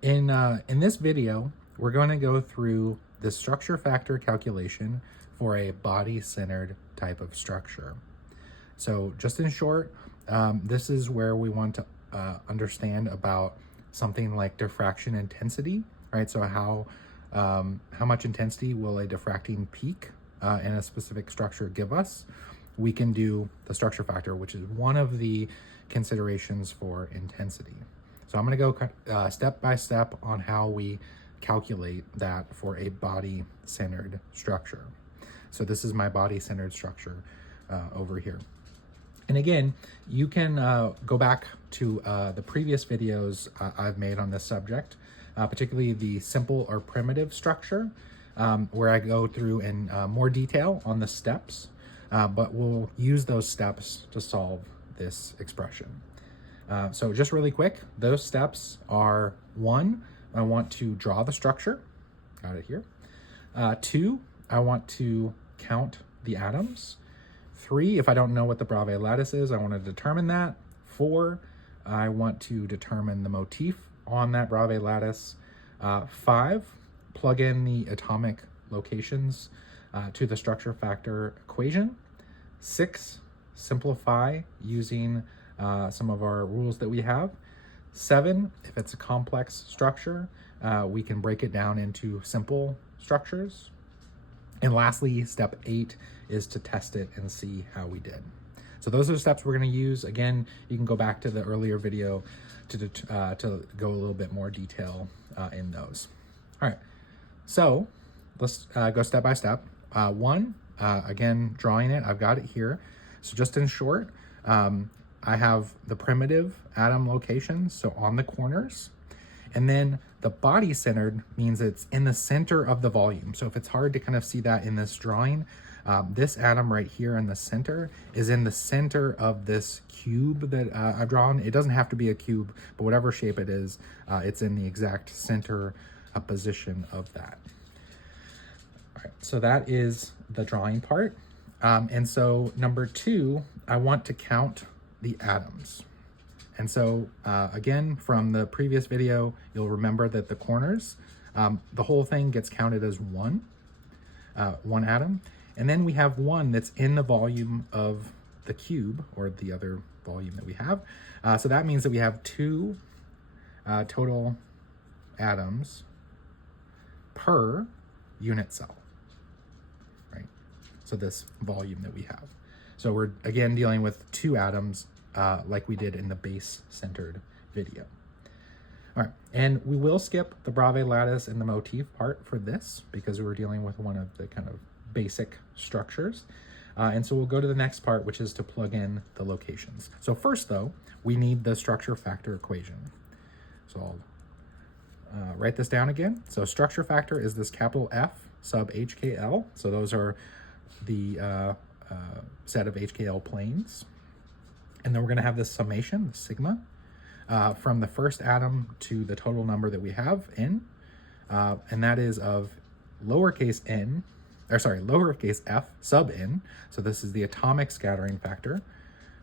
In this video, we're going to go through the structure factor calculation for a body-centered type of structure. So just in short, this is where we want to understand about something like diffraction intensity, right? So how much intensity will a diffracting peak in a specific structure give us? We can do the structure factor, which is one of the considerations for intensity. So I'm going to go step by step on how we calculate that for a body-centered structure. So this is my body-centered structure over here. And again, you can go back to the previous videos I've made on this subject, particularly the simple or primitive structure, where I go through in more detail on the steps, but we'll use those steps to solve this expression. So just really quick, those steps are: 1, I want to draw the structure, got it here. 2, I want to count the atoms. 3, if I don't know what the Bravais lattice is, I want to determine that. 4, I want to determine the motif on that Bravais lattice. 5, plug in the atomic locations to the structure factor equation. 6, simplify using some of our rules that we have. 7, if it's a complex structure, we can break it down into simple structures. And lastly, step 8 is to test it and see how we did. So those are the steps we're going to use. Again, you can go back to the earlier video to go a little bit more detail in those. All right, so let's go step by step. 1, again, drawing it, I've got it here. So just in short, I have the primitive atom locations, so on the corners. And then the body-centered means it's in the center of the volume. So if it's hard to kind of see that in this drawing, this atom right here in the center is in the center of this cube that I've drawn. It doesn't have to be a cube, but whatever shape it is, it's in the exact center position of that. All right, so that is the drawing part. And so number 2, I want to count the atoms. And so again, from the previous video, you'll remember that the corners, the whole thing gets counted as one atom. And then we have 1 that's in the volume of the cube, or the other volume that we have. So that means that we have 2 total atoms per unit cell, right? So this volume that we have. So we're again dealing with 2 atoms like we did in the base-centered video. All right, and we will skip the Bravais lattice and the motif part for this because we're dealing with one of the kind of basic structures. And so we'll go to the next part, which is to plug in the locations. So first, though, we need the structure factor equation. So I'll write this down again. So structure factor is this capital F sub HKL. So those are the set of HKL planes. And then we're going to have this summation, the sigma, from the first atom to the total number that we have, n, and that is of lowercase f sub n, so this is the atomic scattering factor,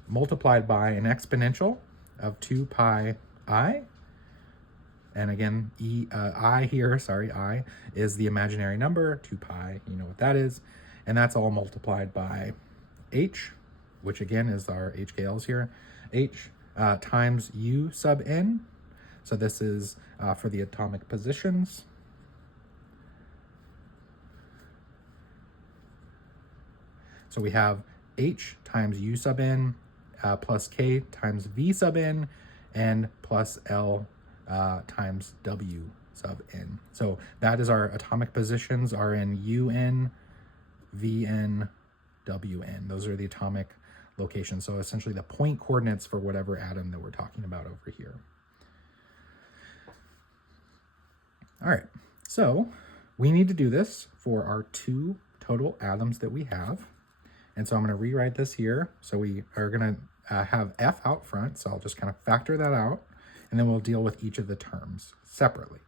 multiplied by an exponential of 2 pi I, and again, I is the imaginary number, 2 pi, you know what that is, and that's all multiplied by h, which again is our HKLs here, h times u sub n. So this is for the atomic positions. So we have h times u sub n plus k times v sub n and plus l times w sub n. So that is our atomic positions are in un, vn, wn. Those are the atomic location. So essentially the point coordinates for whatever atom that we're talking about over here. All right, so we need to do this for our 2 total atoms that we have. And so I'm going to rewrite this here. So we are going to have F out front. So I'll just kind of factor that out, and then we'll deal with each of the terms separately.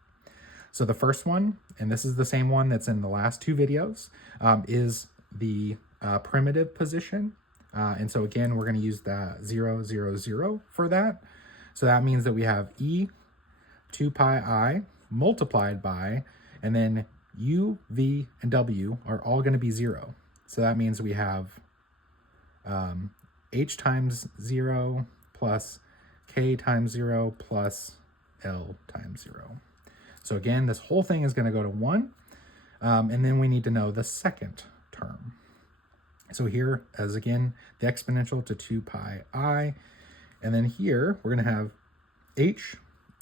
So the first one, and this is the same one that's in the last 2 videos, is the primitive position. And so again, we're going to use the 0, 0, 0 for that. So that means that we have E 2 pi I multiplied by, and then u, v, and w are all going to be 0. So that means we have h times 0 plus k times 0 plus l times 0. So again, this whole thing is going to go to 1. And then we need to know the second term. So here, as again, the exponential to 2 pi I. And then here, we're going to have h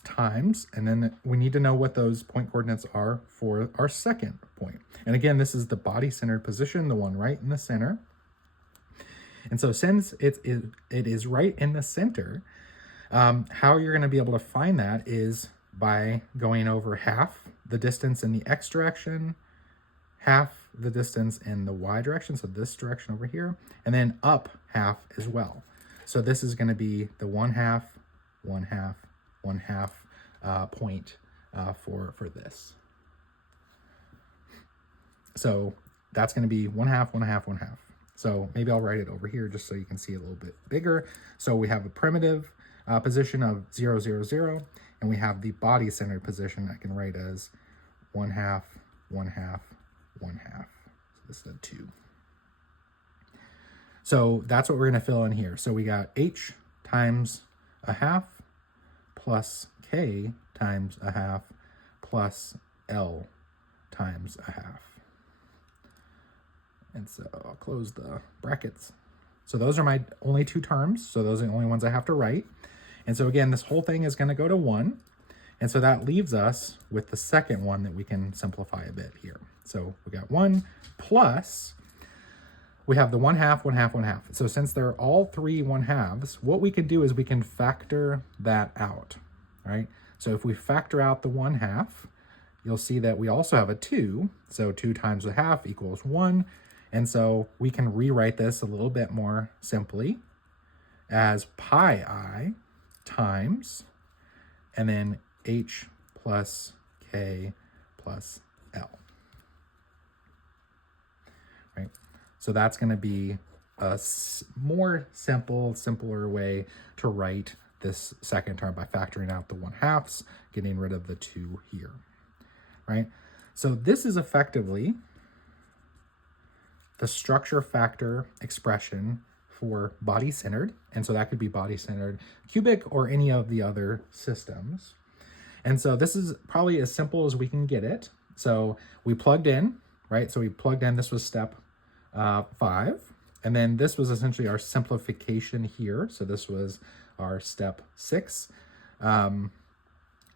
times, and then we need to know what those point coordinates are for our second point. And again, this is the body-centered position, the one right in the center. And so since it is right in the center, how you're going to be able to find that is by going over half the distance in the x direction, half the distance in the y direction, so this direction over here, and then up half as well. So this is going to be the 1/2, 1/2, 1/2 point for this. So that's going to be 1/2, 1/2, 1/2. So maybe I'll write it over here just so you can see a little bit bigger. So we have a primitive position of 0, 0, 0, and we have the body-centered position I can write as 1/2, 1/2, 1/2. So this is a 2. So that's what we're going to fill in here. So we got h times 1/2 plus k times 1/2 plus l times 1/2. And so I'll close the brackets. So those are my only 2 terms. So those are the only ones I have to write. And so again, this whole thing is going to go to 1. And so that leaves us with the second one that we can simplify a bit here. So we got 1 plus, we have the 1/2, 1/2, 1/2. So since they're all 3 1/2s, what we can do is we can factor that out, right? So if we factor out the 1/2, you'll see that we also have a 2. So 2 times 1/2 equals 1. And so we can rewrite this a little bit more simply as pi I times, and then h plus k plus l, right? So that's going to be a more simpler way to write this second term by factoring out the 1/2s, getting rid of the 2 here, right? So this is effectively the structure factor expression for body-centered. And so that could be body-centered cubic or any of the other systems. And so this is probably as simple as we can get it. So we plugged in, right? So we plugged in, this was step 5. And then this was essentially our simplification here. So this was our step 6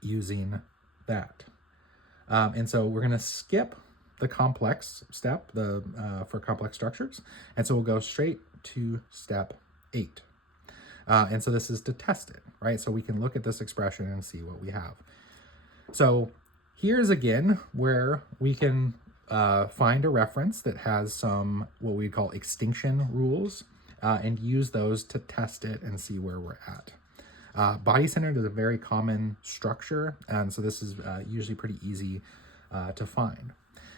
using that. And so we're going to skip the complex step for complex structures. And so we'll go straight to step 8. And so this is to test it, right? So we can look at this expression and see what we have. So here's again where we can find a reference that has some what we call extinction rules and use those to test it and see where we're at. Body-centered is a very common structure, and so this is usually pretty easy to find.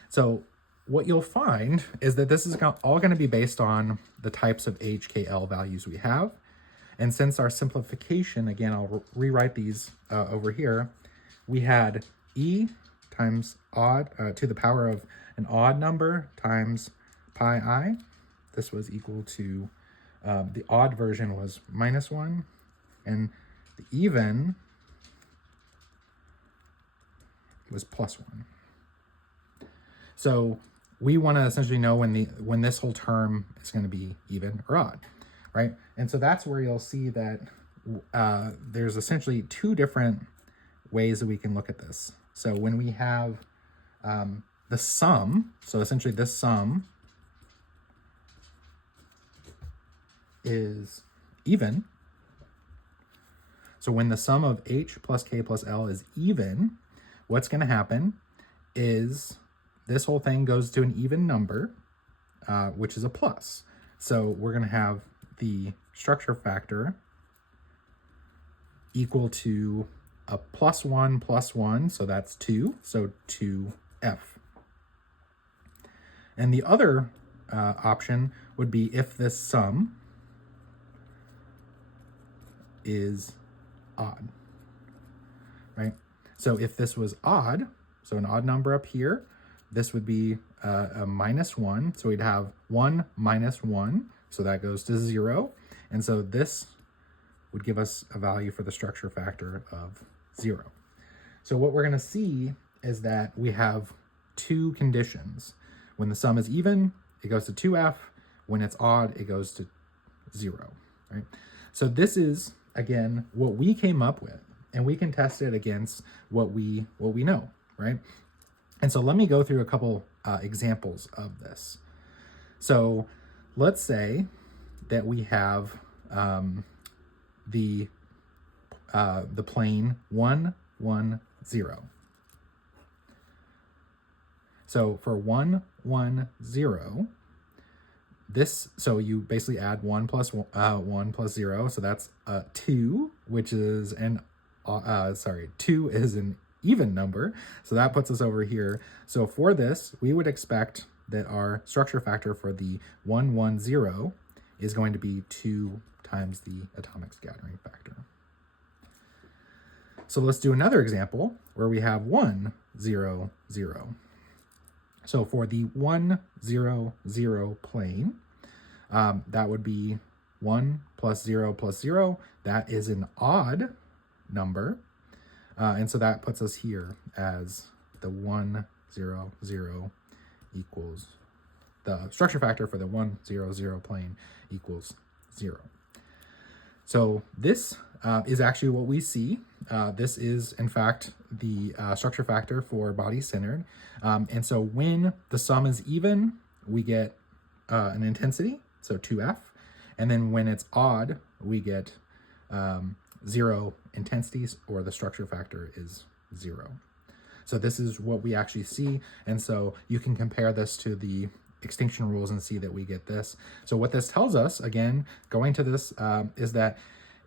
So what you'll find is that this is all going to be based on the types of HKL values we have. And since our simplification, again, I'll rewrite these over here, we had E times odd to the power of an odd number times pi I. This was equal to, the odd version was -1, and the even was +1. So we want to essentially know when this whole term is going to be even or odd, right? And so that's where you'll see that there's essentially 2 different ways that we can look at this. So when we have the sum, so essentially this sum is even. So when the sum of h plus k plus l is even, what's going to happen is this whole thing goes to an even number, which is a plus. So we're going to have the structure factor equal to a +1 + 1, so that's 2, so 2f. And the other option would be if this sum is odd, right? So if this was odd, so an odd number up here, this would be a -1. So we'd have 1 minus 1. So that goes to 0. And so this would give us a value for the structure factor of 0. So what we're going to see is that we have two conditions. When the sum is even, it goes to 2f. When it's odd, it goes to 0. Right? So this is, again, what we came up with, and we can test it against what we know, right? And so let me go through a couple examples of this. So let's say that we have the plane 1, 1, 0. So for 1, 1, 0, this, so you basically add 1 plus 0, so that's 2, which is an 2 is an even number, so that puts us over here. So for this, we would expect that our structure factor for the 1, 1, 0 is going to be 2 times the atomic scattering factor. So let's do another example where we have 1, 0, 0. So for the 1, 0, 0 plane, that would be 1 plus 0 plus 0. That is an odd number. And so that puts us here as the 1, 0, 0 equals, the structure factor for the 1, 0, 0 plane equals 0. So this is actually what we see. This is, in fact, the structure factor for body-centered. And so when the sum is even, we get an intensity, so 2F. And then when it's odd, we get 0 intensities, or the structure factor is 0. So this is what we actually see. And so you can compare this to the extinction rules and see that we get this. So what this tells us, again, going to this, is that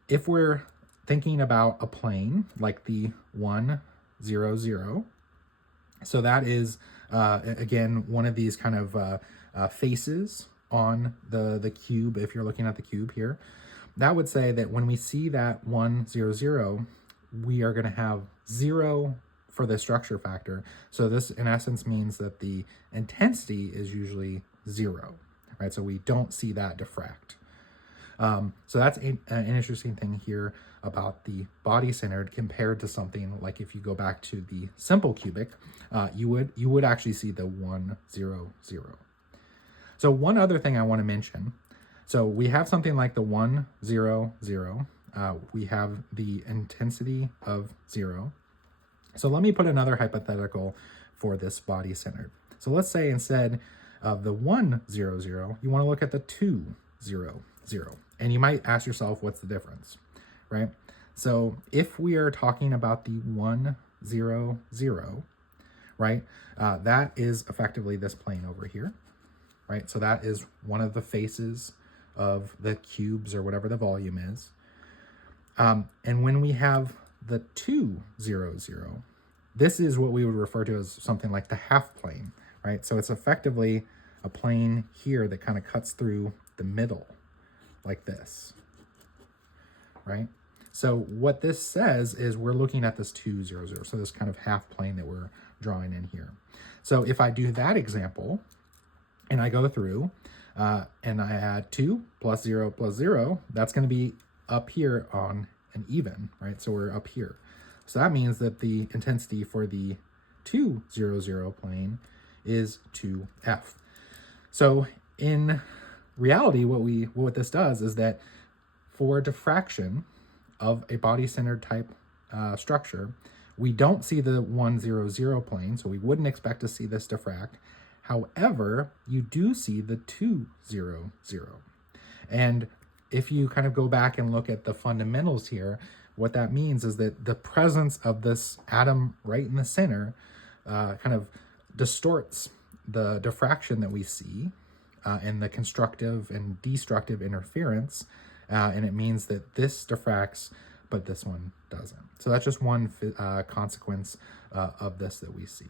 if we're thinking about a plane like the 1, 0, 0, so that is, again, one of these kind of faces on the cube. If you're looking at the cube here, that would say that when we see that 1, 0, 0, we are going to have 0 for the structure factor. So this, in essence, means that the intensity is usually 0, right? So we don't see that diffract. So that's an interesting thing here about the body-centered compared to something like if you go back to the simple cubic, you would actually see the 1, 0, 0. So one other thing I want to mention. So we have something like the 1, 0, 0. We have the intensity of 0. So let me put another hypothetical for this body-centered. So let's say instead of the 1, 0, 0, you want to look at the 2, 0, 0. And you might ask yourself, what's the difference, right? So if we are talking about the 1, 0, 0, right, that is effectively this plane over here, right? So that is one of the faces of the cubes or whatever the volume is. And when we have the 2, 0, 0, this is what we would refer to as something like the half plane, right? So it's effectively a plane here that kind of cuts through the middle like this, right? So what this says is we're looking at this 2, 0, 0, so this kind of half plane that we're drawing in here. So if I do that example and I go through and I add 2 plus 0 plus 0, that's going to be up here on an even, right? So we're up here. So that means that the intensity for the 2, 0, 0 plane is 2F. So in reality, what this does is that for diffraction of a body-centered type structure, we don't see the 1, 0, 0 plane, so we wouldn't expect to see this diffract. However, you do see the 2, 0, 0. And if you kind of go back and look at the fundamentals here, what that means is that the presence of this atom right in the center kind of distorts the diffraction that we see and the constructive and destructive interference. And it means that this diffracts, but this one doesn't. So that's just one consequence of this that we see.